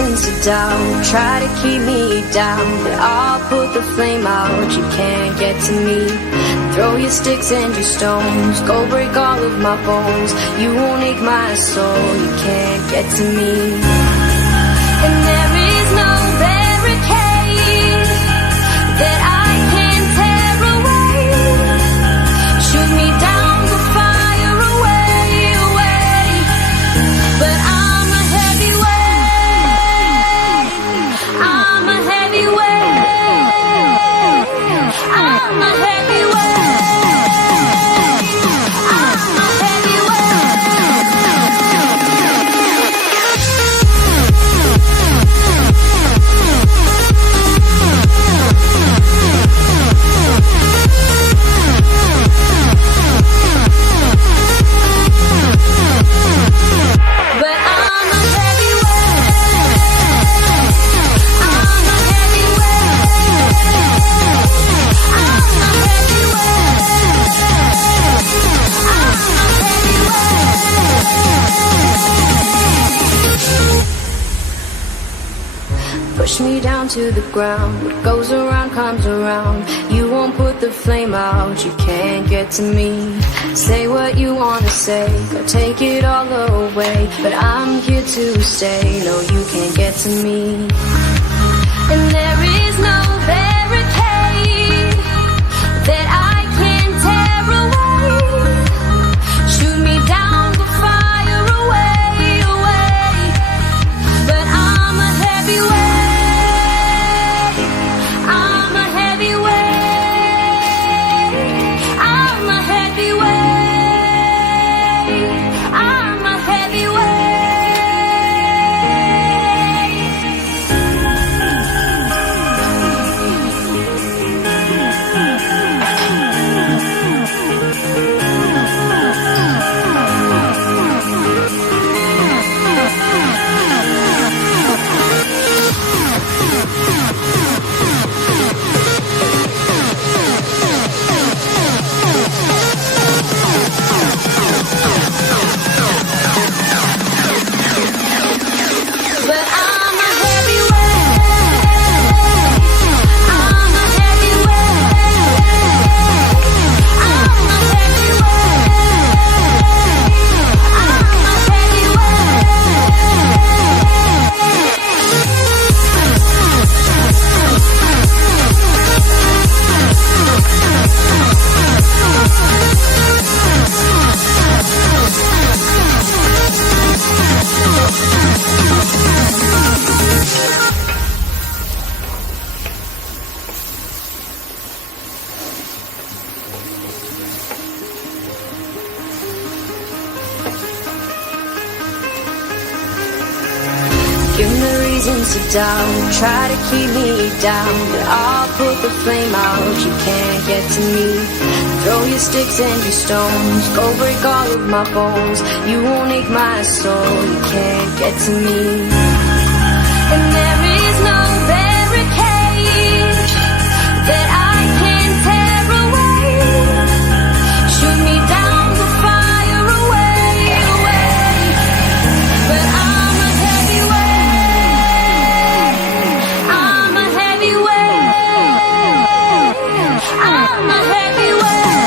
reasons to doubt, try to keep me down, but I'll put the flame out. You can't get to me. Throw your sticks and your stones, go break all of my bones. You won't ache my soul. You can't get to me. And there is no barricade that I can tear away. Shoot me down the fire away, away. But I'm a heavyweight. I'm a heavyweight. I'm a heavyweight. Push me down to the ground. What goes around comes around. You won't put the flame out. You can't get to me. Say what you wanna say, go take it all away. But I'm here to stay. No, you can't get to me. And there is no barricade that I can tear away. Shoot me down the fire away, away. But I'm a heavyweight. Give me reasons to doubt, try to keep me down, but I'll put the flame out. You can't get to me. Throw your sticks and your stones, go break all of my bones. You won't ache my soul. You can't get to me. And there is no barricade that I can tear away. Shoot me down the fire away, away. But I'm a heavyweight. I'm a heavyweight. I'm a heavyweight.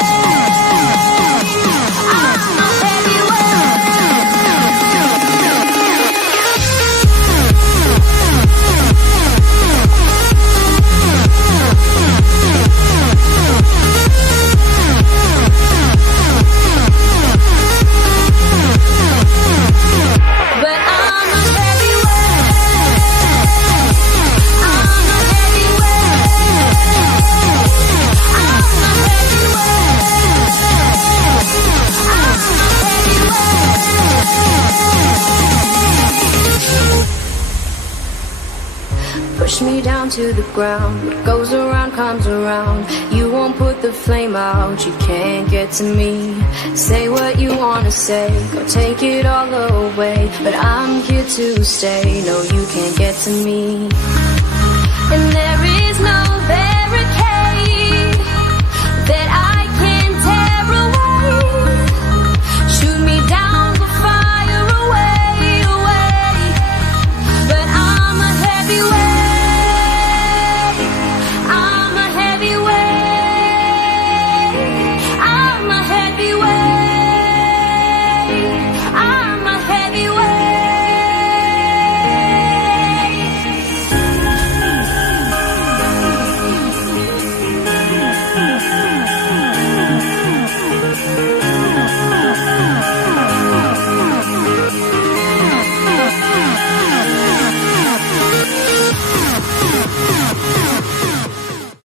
I'm a Push me down to the ground. What goes around comes around. You won't put the flame out. You can't get to me. Say what you wanna say, go take it all away. But I'm here to stay. No, you can't get to me.